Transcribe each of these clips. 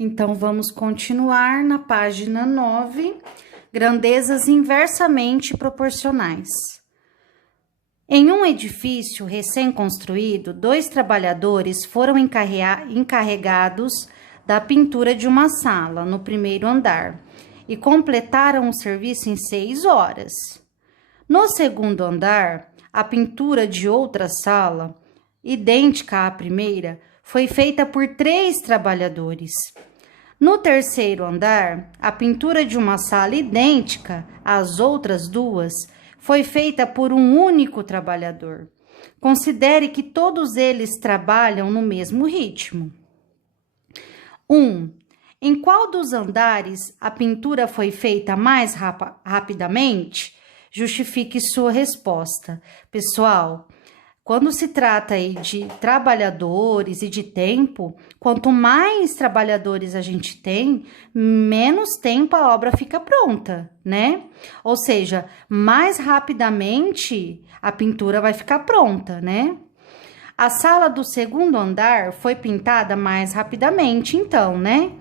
Então, vamos continuar na página 9, grandezas inversamente proporcionais. Em um edifício recém-construído, 2 trabalhadores foram encarregados da pintura de uma sala no primeiro andar e completaram o serviço em 6 horas. No segundo andar, a pintura de outra sala, idêntica à primeira, foi feita por 3 trabalhadores. No terceiro andar, a pintura de uma sala idêntica às outras 2 foi feita por um único trabalhador. Considere que todos eles trabalham no mesmo ritmo. 1. Em qual dos andares a pintura foi feita mais rapidamente? Justifique sua resposta. Pessoal, quando se trata aí de trabalhadores e de tempo, quanto mais trabalhadores a gente tem, menos tempo a obra fica pronta, né? Ou seja, mais rapidamente a pintura vai ficar pronta, né? A sala do segundo andar foi pintada mais rapidamente, então, né?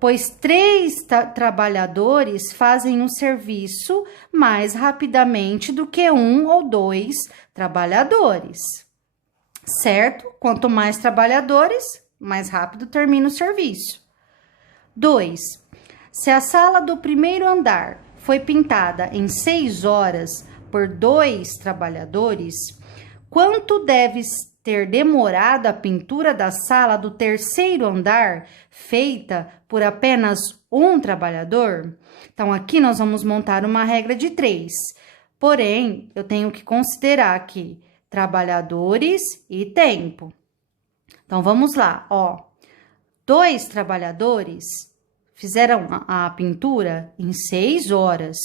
Pois 3 trabalhadores fazem o serviço mais rapidamente do que 1 ou 2 trabalhadores, certo? Quanto mais trabalhadores, mais rápido termina o serviço. 2. Se a sala do primeiro andar foi pintada em 6 horas por 2 trabalhadores, quanto deve ter demorado a pintura da sala do terceiro andar, feita por apenas 1 trabalhador? Então, aqui nós vamos montar uma regra de 3. Porém, eu tenho que considerar aqui trabalhadores e tempo. Então, vamos lá, ó. 2 trabalhadores fizeram a pintura em 6 horas.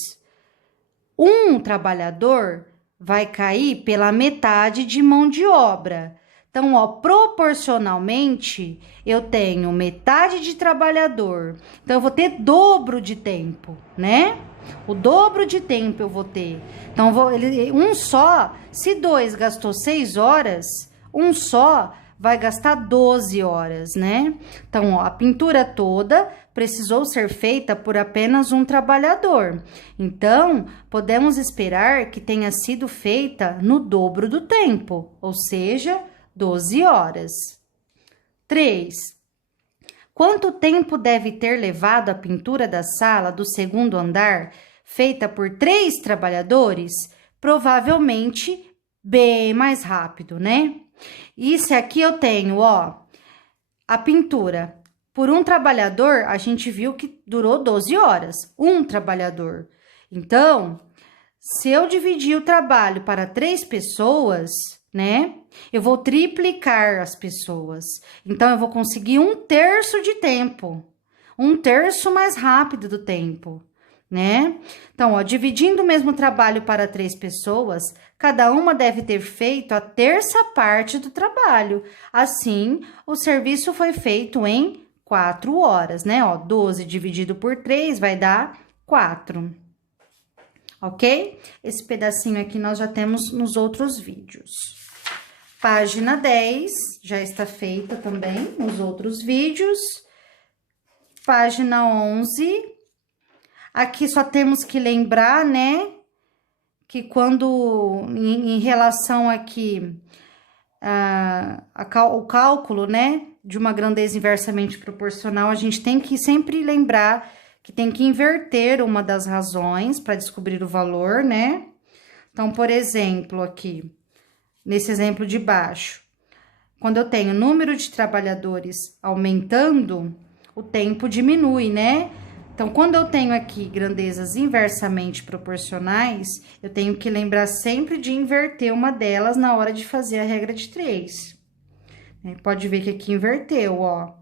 1 trabalhador vai cair pela metade de mão de obra. Então, ó, proporcionalmente, eu tenho metade de trabalhador. Então, eu vou ter dobro de tempo, né? O dobro de tempo eu vou ter. Então, um só, se 2 gastou 6 horas, um só vai gastar 12 horas, né? Então, ó, a pintura toda precisou ser feita por apenas 1 trabalhador. Então, podemos esperar que tenha sido feita no dobro do tempo, ou seja, 12 horas. 3. Quanto tempo deve ter levado a pintura da sala do segundo andar, feita por 3 trabalhadores? Provavelmente bem mais rápido, né? E se aqui eu tenho, ó, a pintura por 1 trabalhador, a gente viu que durou 12 horas. 1 trabalhador. Então, se eu dividir o trabalho para 3 pessoas, né? Eu vou triplicar as pessoas. Então, eu vou conseguir 1/3 de tempo. 1/3 mais rápido do tempo, né? Então, ó, dividindo o mesmo trabalho para 3 pessoas, cada uma deve ter feito a 1/3 parte do trabalho. Assim, o serviço foi feito em 4 horas, né? Ó, 12 dividido por 3 vai dar 4. Ok? Esse pedacinho aqui nós já temos nos outros vídeos. Página 10 já está feita também nos outros vídeos. Página 11. Aqui só temos que lembrar, né? Que quando, em relação aqui, o cálculo, né? De uma grandeza inversamente proporcional, a gente tem que sempre lembrar que tem que inverter uma das razões para descobrir o valor, né? Então, por exemplo, aqui, nesse exemplo de baixo, quando eu tenho o número de trabalhadores aumentando, o tempo diminui, né? Então, quando eu tenho aqui grandezas inversamente proporcionais, eu tenho que lembrar sempre de inverter uma delas na hora de fazer a regra de 3. Pode ver que aqui inverteu, ó.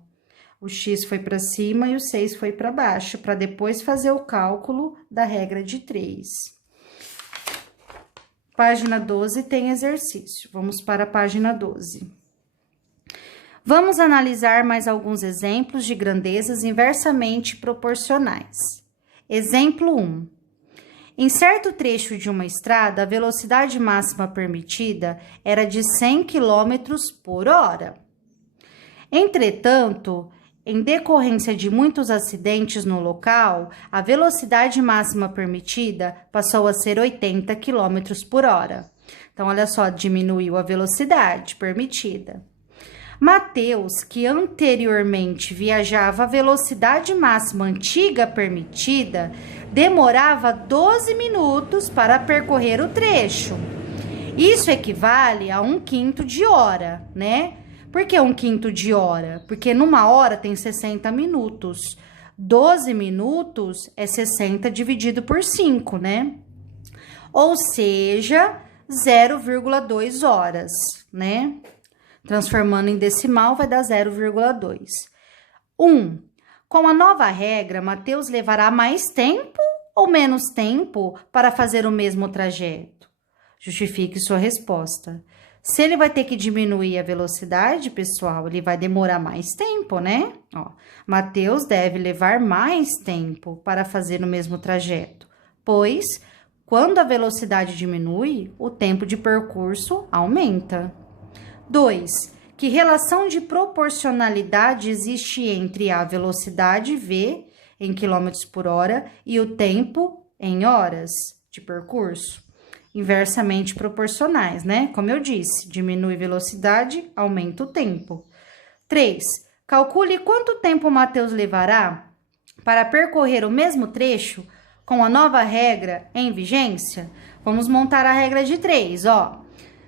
O x foi para cima e o 6 foi para baixo, para depois fazer o cálculo da regra de 3. Página 12 tem exercício. Vamos para a página 12. Vamos analisar mais alguns exemplos de grandezas inversamente proporcionais. Exemplo 1. Em certo trecho de uma estrada, a velocidade máxima permitida era de 100 km por hora. Entretanto, em decorrência de muitos acidentes no local, a velocidade máxima permitida passou a ser 80 km por hora. Então, olha só, diminuiu a velocidade permitida. Mateus, que anteriormente viajava a velocidade máxima antiga permitida, demorava 12 minutos para percorrer o trecho. Isso equivale a 1/5 de hora, né? Por que 1/5 de hora? Porque numa hora tem 60 minutos. 12 minutos é 60 dividido por 5, né? Ou seja, 0,2 horas, né? Transformando em decimal, vai dar 0,2. 1. Com a nova regra, Mateus levará mais tempo ou menos tempo para fazer o mesmo trajeto? Justifique sua resposta. Se ele vai ter que diminuir a velocidade, pessoal, ele vai demorar mais tempo, né? Ó, Mateus deve levar mais tempo para fazer o mesmo trajeto, pois, quando a velocidade diminui, o tempo de percurso aumenta. 2. Que relação de proporcionalidade existe entre a velocidade v em km por hora e o tempo em horas de percurso? Inversamente proporcionais, né? Como eu disse, diminui velocidade, aumenta o tempo. 3. Calcule quanto tempo Mateus levará para percorrer o mesmo trecho com a nova regra em vigência. Vamos montar a regra de 3, ó.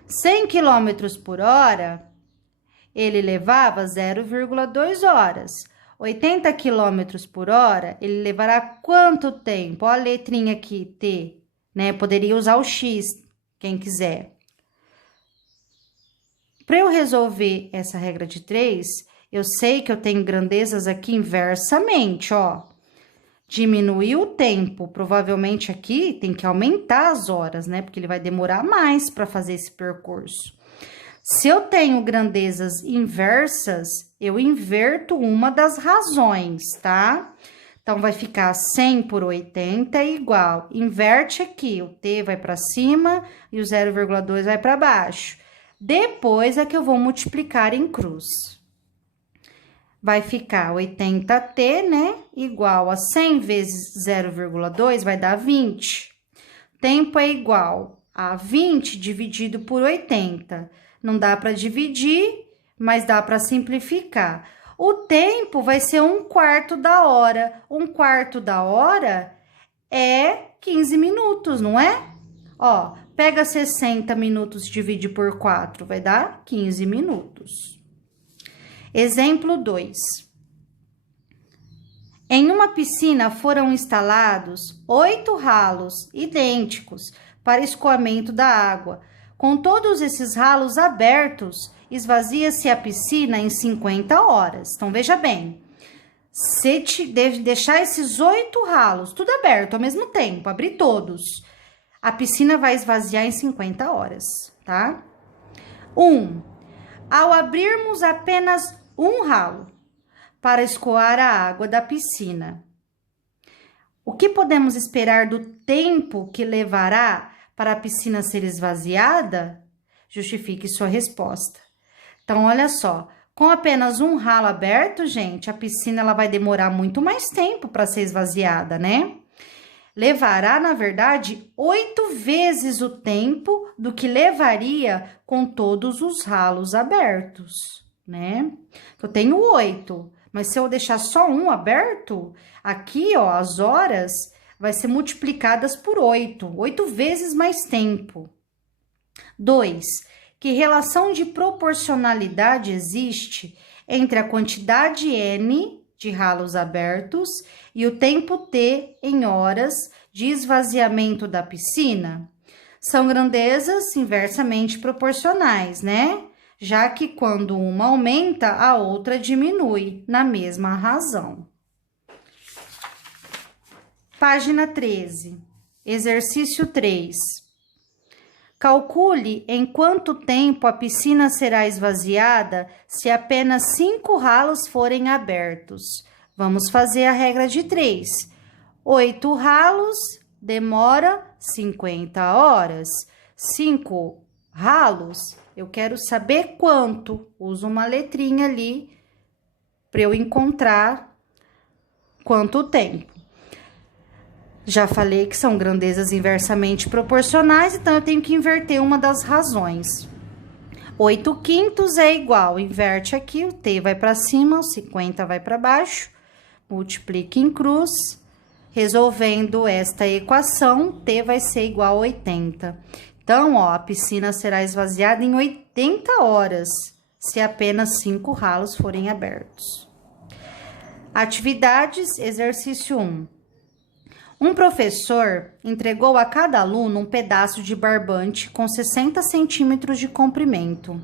100 km por hora, ele levava 0,2 horas. 80 km por hora, ele levará quanto tempo? Ó a letrinha aqui, T, né? Poderia usar o X, quem quiser. Para eu resolver essa regra de 3, eu sei que eu tenho grandezas aqui inversamente, ó. Diminuir o tempo, provavelmente aqui tem que aumentar as horas, né? Porque ele vai demorar mais para fazer esse percurso. Se eu tenho grandezas inversas, eu inverto uma das razões, tá? Então, vai ficar 100 por 80 igual. Inverte aqui, o T vai para cima e o 0,2 vai para baixo. Depois é que eu vou multiplicar em cruz. Vai ficar 80t, né? Igual a 100 vezes 0,2 vai dar 20. Tempo é igual a 20 dividido por 80. Não dá para dividir, mas dá para simplificar. O tempo vai ser 1/4 da hora. 1/4 da hora é 15 minutos, não é? Ó, pega 60 minutos e divide por 4, vai dar 15 minutos. Exemplo 2. Em uma piscina foram instalados 8 ralos idênticos para escoamento da água. Com todos esses ralos abertos, esvazia-se a piscina em 50 horas. Então, veja bem, você deve deixar esses 8 ralos tudo aberto ao mesmo tempo, abrir todos. A piscina vai esvaziar em 50 horas, tá? 1. Ao abrirmos apenas um ralo para escoar a água da piscina, o que podemos esperar do tempo que levará para a piscina ser esvaziada? Justifique sua resposta. Então, olha só, com apenas um ralo aberto, gente, a piscina ela vai demorar muito mais tempo para ser esvaziada, né? Levará, na verdade, 8 vezes o tempo do que levaria com todos os ralos abertos, né? Eu tenho 8, mas se eu deixar só um aberto, aqui, ó, as horas vai ser multiplicadas por 8, 8 vezes mais tempo. 2. Que relação de proporcionalidade existe entre a quantidade N de ralos abertos e o tempo T em horas de esvaziamento da piscina? São grandezas inversamente proporcionais, né? Já que quando uma aumenta, a outra diminui, na mesma razão. Página 13, exercício 3. Calcule em quanto tempo a piscina será esvaziada se apenas 5 ralos forem abertos. Vamos fazer a regra de 3. 8 ralos demora 50 horas. 5 ralos, eu quero saber quanto. Uso uma letrinha ali para eu encontrar quanto tempo. Já falei que são grandezas inversamente proporcionais, então eu tenho que inverter uma das razões. 8/5 é igual, inverte aqui, o t vai para cima, o 50 vai para baixo, multiplica em cruz, resolvendo esta equação, t vai ser igual a 80. Então, ó, a piscina será esvaziada em 80 horas, se apenas 5 ralos forem abertos. Atividades, exercício 1. Um professor entregou a cada aluno um pedaço de barbante com 60 centímetros de comprimento.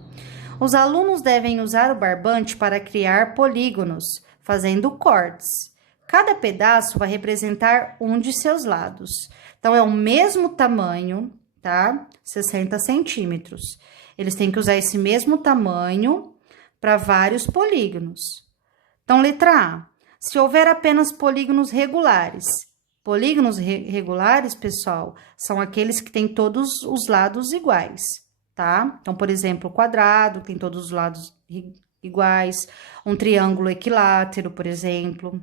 Os alunos devem usar o barbante para criar polígonos, fazendo cortes. Cada pedaço vai representar um de seus lados. Então, é o mesmo tamanho, tá? 60 centímetros. Eles têm que usar esse mesmo tamanho para vários polígonos. Então, letra A. Se houver apenas polígonos regulares. Polígonos regulares, pessoal, são aqueles que têm todos os lados iguais, tá? Então, por exemplo, o quadrado tem todos os lados iguais, um triângulo equilátero, por exemplo.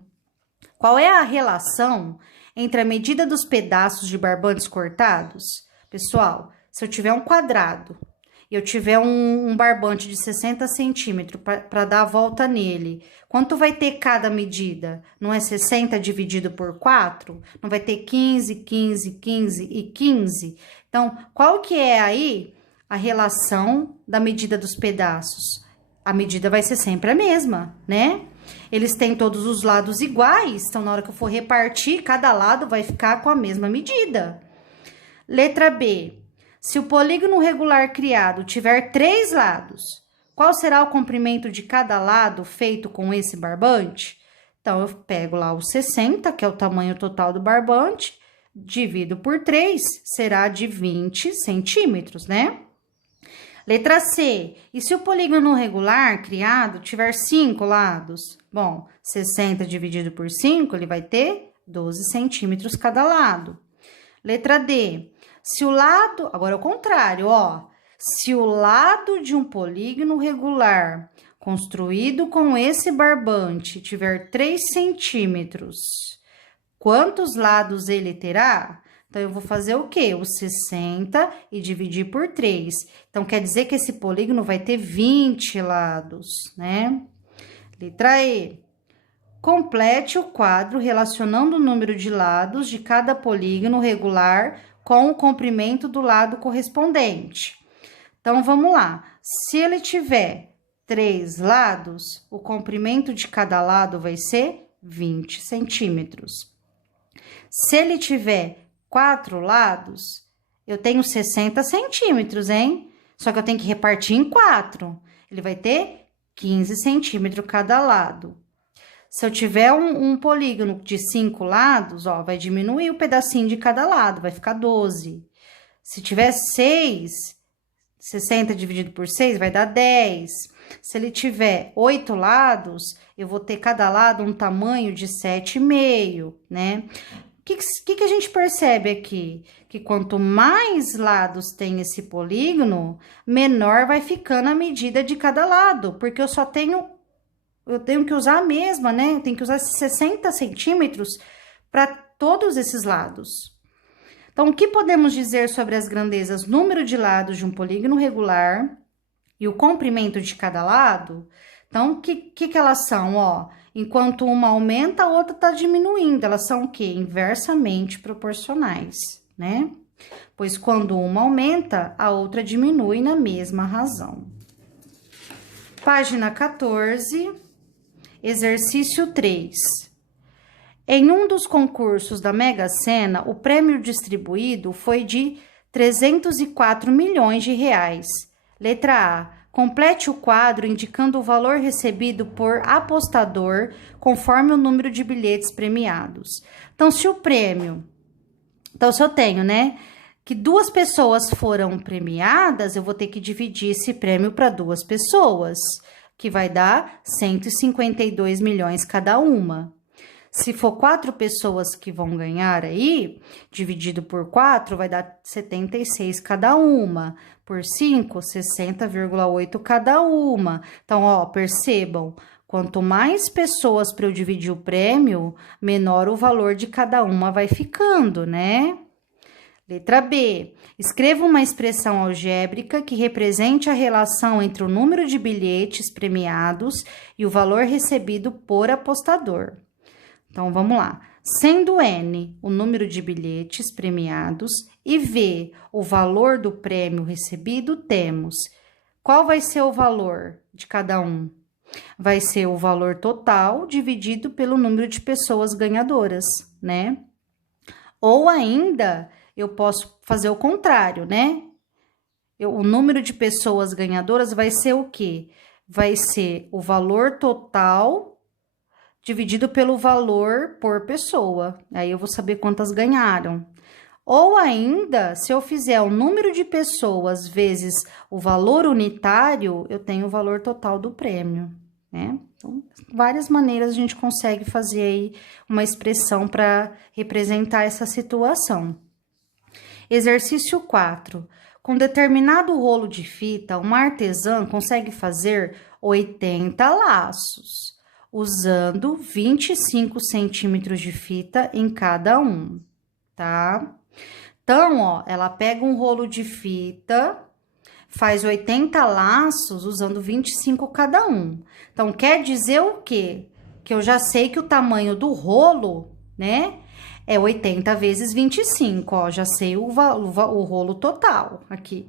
Qual é a relação entre a medida dos pedaços de barbantes cortados? Pessoal, se eu tiver um quadrado e eu tiver um barbante de 60 centímetros para dar a volta nele, quanto vai ter cada medida? Não é 60 dividido por 4? Não vai ter 15, 15, 15 e 15? Então, qual que é aí a relação da medida dos pedaços? A medida vai ser sempre a mesma, né? Eles têm todos os lados iguais, então na hora que eu for repartir, cada lado vai ficar com a mesma medida. Letra B. Se o polígono regular criado tiver 3 lados, qual será o comprimento de cada lado feito com esse barbante? Então, eu pego lá o 60, que é o tamanho total do barbante, divido por 3, será de 20 centímetros, né? Letra C. E se o polígono regular criado tiver 5 lados? Bom, 60 dividido por 5, ele vai ter 12 centímetros cada lado. Letra D. Se o lado, agora é o contrário, ó. Se o lado de um polígono regular construído com esse barbante tiver 3 centímetros, quantos lados ele terá? Então, eu vou fazer o quê? O 60 e dividir por 3. Então, quer dizer que esse polígono vai ter 20 lados, né? Letra E. Complete o quadro relacionando o número de lados de cada polígono regular com o comprimento do lado correspondente. Então, vamos lá. Se ele tiver 3 lados, o comprimento de cada lado vai ser 20 centímetros. Se ele tiver 4 lados, eu tenho 60 centímetros, hein? Só que eu tenho que repartir em 4. Ele vai ter 15 centímetros cada lado. Se eu tiver um polígono de 5 lados, ó, vai diminuir o pedacinho de cada lado, vai ficar 12. Se tiver 6, 60 dividido por 6 vai dar 10. Se ele tiver 8 lados, eu vou ter cada lado um tamanho de 7,5, né? O que a gente percebe aqui? Que quanto mais lados tem esse polígono, menor vai ficando a medida de cada lado, porque eu tenho que usar a mesma, né? Eu tenho que usar 60 centímetros para todos esses lados. Então, o que podemos dizer sobre as grandezas número de lados de um polígono regular e o comprimento de cada lado? Então, o que elas são, ó? Enquanto uma aumenta, a outra está diminuindo. Elas são o quê? Inversamente proporcionais, né? Pois quando uma aumenta, a outra diminui na mesma razão. Página 14, exercício 3. Em um dos concursos da Mega Sena, o prêmio distribuído foi de 304 milhões de reais. Letra A. Complete o quadro indicando o valor recebido por apostador conforme o número de bilhetes premiados. Então, se eu tenho, né, que 2 pessoas foram premiadas, eu vou ter que dividir esse prêmio para 2 pessoas, que vai dar 152 milhões cada uma. Se for 4 pessoas que vão ganhar aí, dividido por 4, vai dar 76 cada uma. Por 5, 60,8 cada uma. Então, ó, percebam, Quanto mais pessoas para eu dividir o prêmio, menor o valor de cada uma vai ficando, né? Letra B. Escreva uma expressão algébrica que represente a relação entre o número de bilhetes premiados e o valor recebido por apostador. Então, vamos lá. Sendo N o número de bilhetes premiados e V o valor do prêmio recebido, temos. Qual vai ser o valor de cada um? Vai ser o valor total dividido pelo número de pessoas ganhadoras, né? Ou ainda, eu posso fazer o contrário, né? O número de pessoas ganhadoras vai ser o quê? Vai ser o valor total dividido pelo valor por pessoa. Aí eu vou saber quantas ganharam. Ou ainda, se eu fizer o número de pessoas vezes o valor unitário, eu tenho o valor total do prêmio, né? Então, várias maneiras a gente consegue fazer aí uma expressão para representar essa situação. Exercício 4. Com determinado rolo de fita, uma artesã consegue fazer 80 laços, usando 25 centímetros de fita em cada um, tá? Então, ó, ela pega um rolo de fita, faz 80 laços usando 25 cada um. Então, quer dizer o quê? Que eu já sei que o tamanho do rolo, né, é 80 vezes 25, ó, já sei o rolo total aqui.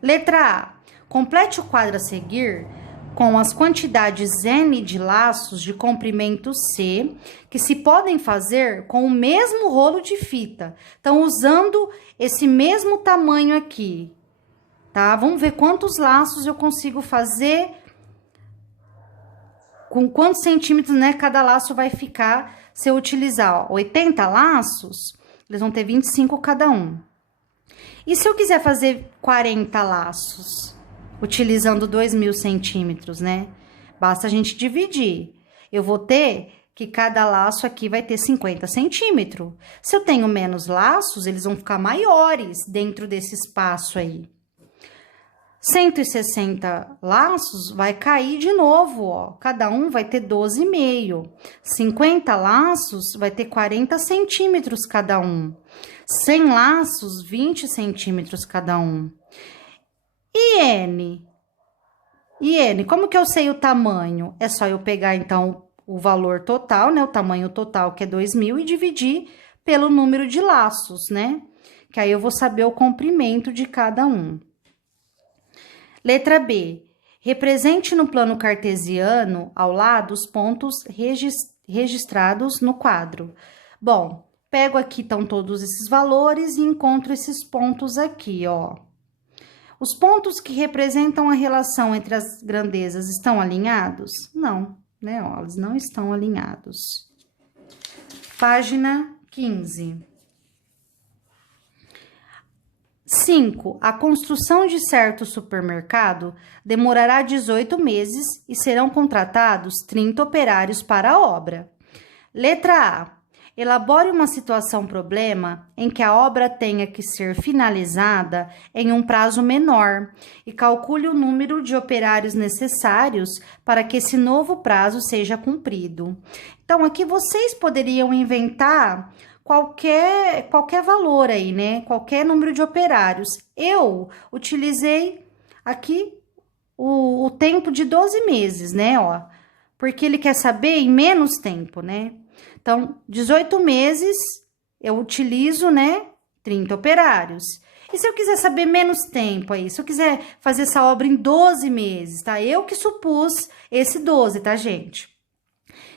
Letra A. Complete o quadro a seguir com as quantidades N de laços de comprimento C, que se podem fazer com o mesmo rolo de fita. Então, usando esse mesmo tamanho aqui, tá? Vamos ver quantos laços eu consigo fazer, com quantos centímetros, né, cada laço vai ficar se eu utilizar, ó, 80 laços, eles vão ter 25 cada um. E se eu quiser fazer 40 laços? Utilizando 2.000 centímetros, né? Basta a gente dividir. Eu vou ter que cada laço aqui vai ter 50 centímetros. Se eu tenho menos laços, eles vão ficar maiores dentro desse espaço aí. 160 laços vai cair de novo, ó. Cada um vai ter 12,5. 50 laços vai ter 40 centímetros cada um. 100 laços, 20 centímetros cada um. E N? E N, como que eu sei o tamanho? É só eu pegar, então, o valor total, né? O tamanho total, que é 2.000, e dividir pelo número de laços, né? Que aí eu vou saber o comprimento de cada um. Letra B. Represente no plano cartesiano, ao lado, os pontos registrados no quadro. Bom, pego aqui, então, todos esses valores e encontro esses pontos aqui, ó. Os pontos que representam a relação entre as grandezas estão alinhados? Não, né? Ó, eles não estão alinhados. Página 15. 5. A construção de certo supermercado demorará 18 meses e serão contratados 30 operários para a obra. Letra A. Elabore uma situação-problema em que a obra tenha que ser finalizada em um prazo menor e calcule o número de operários necessários para que esse novo prazo seja cumprido. Então, aqui vocês poderiam inventar qualquer valor aí, né? Qualquer número de operários. Eu utilizei aqui o tempo de 12 meses, né? Ó, porque ele quer saber em menos tempo, né? Então, 18 meses, eu utilizo, né, 30 operários. E se eu quiser saber menos tempo aí, se eu quiser fazer essa obra em 12 meses, tá? Eu que supus esse 12, tá, gente?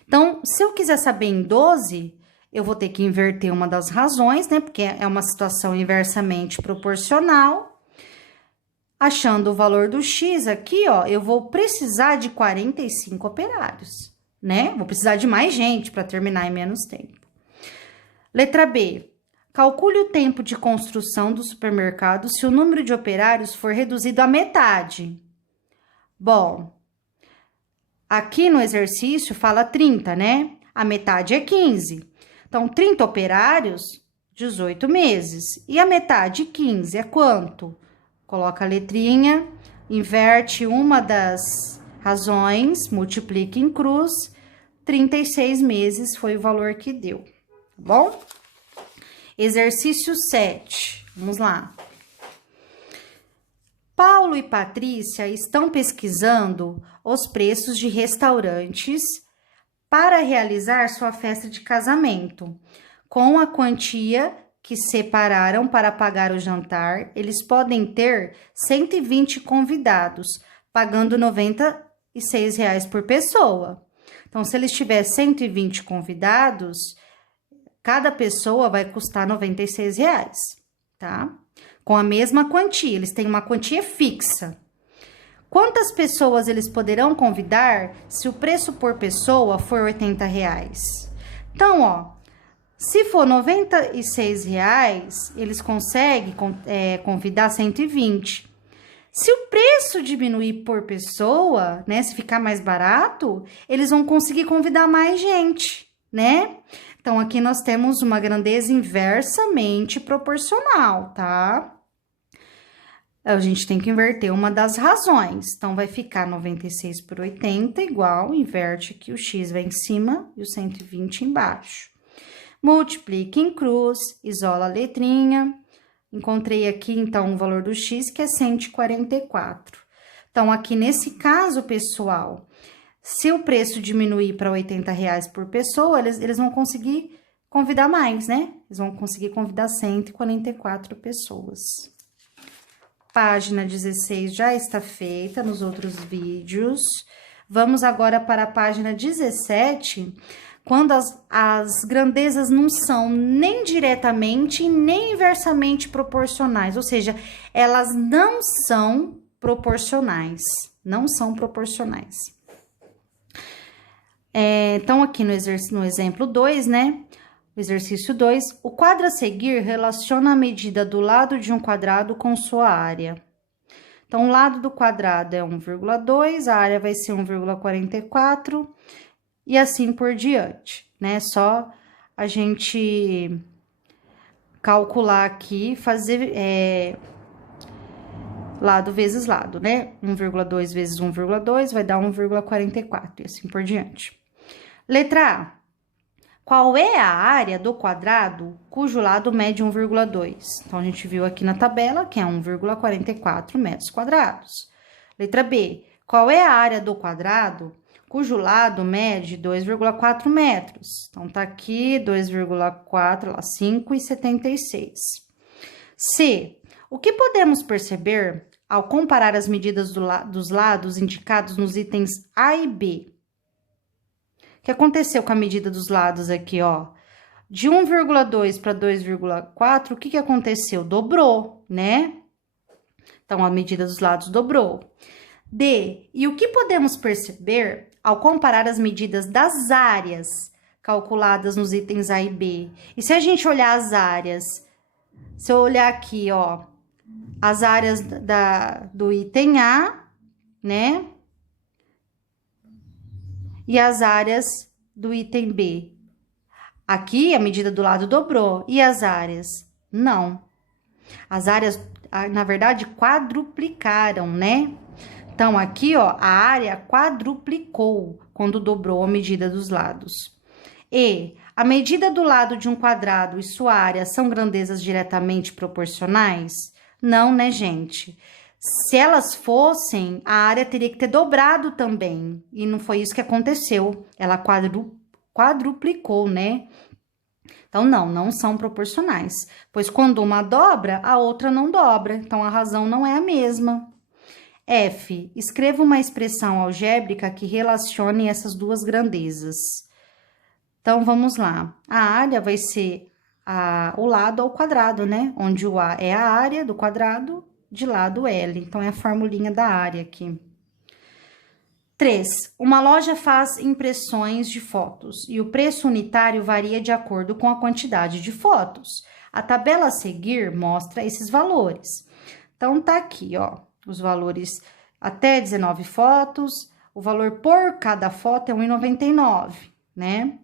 Então, se eu quiser saber em 12, eu vou ter que inverter uma das razões, né, porque é uma situação inversamente proporcional. Achando o valor do X aqui, ó, eu vou precisar de 45 operários. Né? Vou precisar de mais gente para terminar em menos tempo. Letra B. Calcule o tempo de construção do supermercado se o número de operários for reduzido à metade. Bom, aqui no exercício fala 30, né? A metade é 15. Então, 30 operários, 18 meses. E a metade, 15, é quanto? Coloca a letrinha, inverte uma das razões, multiplique em cruz, 36 meses foi o valor que deu, tá bom? Exercício 7, vamos lá. Paulo e Patrícia estão pesquisando os preços de restaurantes para realizar sua festa de casamento. Com a quantia que separaram para pagar o jantar, eles podem ter 120 convidados, pagando R$ 96 por pessoa. Então, se eles tiverem 120 convidados, cada pessoa vai custar R$ 96, tá? Com a mesma quantia, eles têm uma quantia fixa. Quantas pessoas eles poderão convidar se o preço por pessoa for R$ 80? Então, ó, se for R$ 96, eles conseguem convidar 120. Se o preço diminuir por pessoa, né, se ficar mais barato, eles vão conseguir convidar mais gente, né? Então, aqui nós temos uma grandeza inversamente proporcional, tá? A gente tem que inverter uma das razões. Então, vai ficar 96 por 80 igual, inverte aqui, o x vai em cima e o 120 embaixo. Multiplique em cruz, isola a letrinha. Encontrei aqui, então, o valor do x, que é 144. Então, aqui nesse caso, pessoal, se o preço diminuir para R$ 80 por pessoa, eles vão conseguir convidar mais, né? Eles vão conseguir convidar 144 pessoas. Página 16 já está feita nos outros vídeos. Vamos agora para a página 17, quando as grandezas não são nem diretamente nem inversamente proporcionais, ou seja, elas não são proporcionais, não são proporcionais. Então, aqui no exemplo 2, né? O exercício 2, o quadro a seguir relaciona a medida do lado de um quadrado com sua área. Então, o lado do quadrado é 1,2, a área vai ser 1,44 e assim por diante, né? Só a gente calcular aqui, fazer lado vezes lado, né? 1,2 vezes 1,2 vai dar 1,44 e assim por diante. Letra A. Qual é a área do quadrado cujo lado mede 1,2? Então, a gente viu aqui na tabela que é 1,44 metros quadrados. Letra B. Qual é a área do quadrado cujo lado mede 2,4 metros? Então, tá aqui 2,4, 5,76. C. O que podemos perceber ao comparar as medidas dos lados indicados nos itens A e B? O que aconteceu com a medida dos lados aqui, ó? De 1,2 para 2,4, o que aconteceu? Dobrou, né? Então, a medida dos lados dobrou. D. E o que podemos perceber ao comparar as medidas das áreas calculadas nos itens A e B? E se a gente olhar as áreas, se eu olhar aqui, ó, as áreas do item A, né? E as áreas do item B. Aqui, a medida do lado dobrou. E as áreas? Não. As áreas, na verdade, quadruplicaram, né? Então, aqui, ó, a área quadruplicou quando dobrou a medida dos lados. E a medida do lado de um quadrado e sua área são grandezas diretamente proporcionais? Não, né, gente? Se elas fossem, a área teria que ter dobrado também. E não foi isso que aconteceu. Ela quadruplicou, né? Então, não são proporcionais. Pois quando uma dobra, a outra não dobra. Então, a razão não é a mesma. F. Escreva uma expressão algébrica que relacione essas duas grandezas. Então, vamos lá. A área vai ser o lado ao quadrado, né? Onde o A é a área do quadrado, de lado L. Então, é a formulinha da área aqui. 3. Uma loja faz impressões de fotos e o preço unitário varia de acordo com a quantidade de fotos. A tabela a seguir mostra esses valores. Então, tá aqui, ó, os valores até 19 fotos, o valor por cada foto é R$ 1,99, né?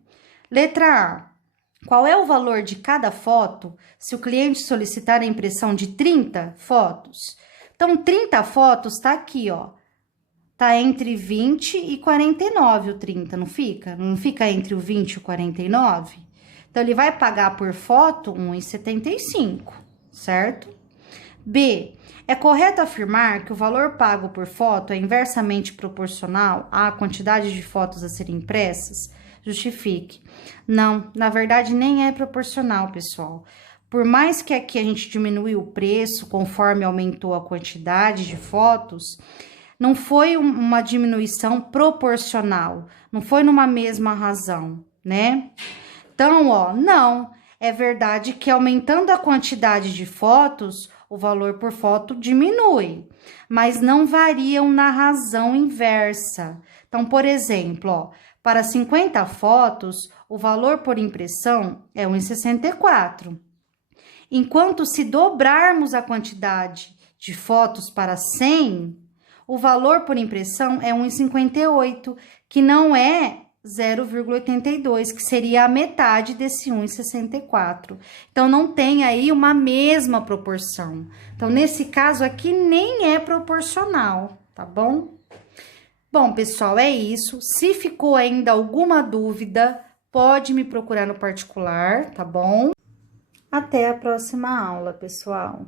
Letra A. Qual é o valor de cada foto se o cliente solicitar a impressão de 30 fotos? Então, 30 fotos tá aqui, ó. tá entre 20 e 49 o 30, não fica? Não fica entre o 20 e o 49? Então, ele vai pagar por foto 1,75, certo? B. É correto afirmar que o valor pago por foto é inversamente proporcional à quantidade de fotos a serem impressas? Justifique. Não, na verdade, nem é proporcional, pessoal. Por mais que aqui a gente diminuiu o preço conforme aumentou a quantidade de fotos, não foi uma diminuição proporcional, não foi numa mesma razão, né? Então, ó, não, é verdade que aumentando a quantidade de fotos, o valor por foto diminui, mas não variam na razão inversa. Então, por exemplo, ó, para 50 fotos, o valor por impressão é 1,64. Enquanto se dobrarmos a quantidade de fotos para 100, o valor por impressão é 1,58, que não é 0,82, que seria a metade desse 1,64. Então, não tem aí uma mesma proporção. Então, nesse caso aqui, nem é proporcional, tá bom? Bom, pessoal, é isso. Se ficou ainda alguma dúvida, pode me procurar no particular, tá bom? Até a próxima aula, pessoal.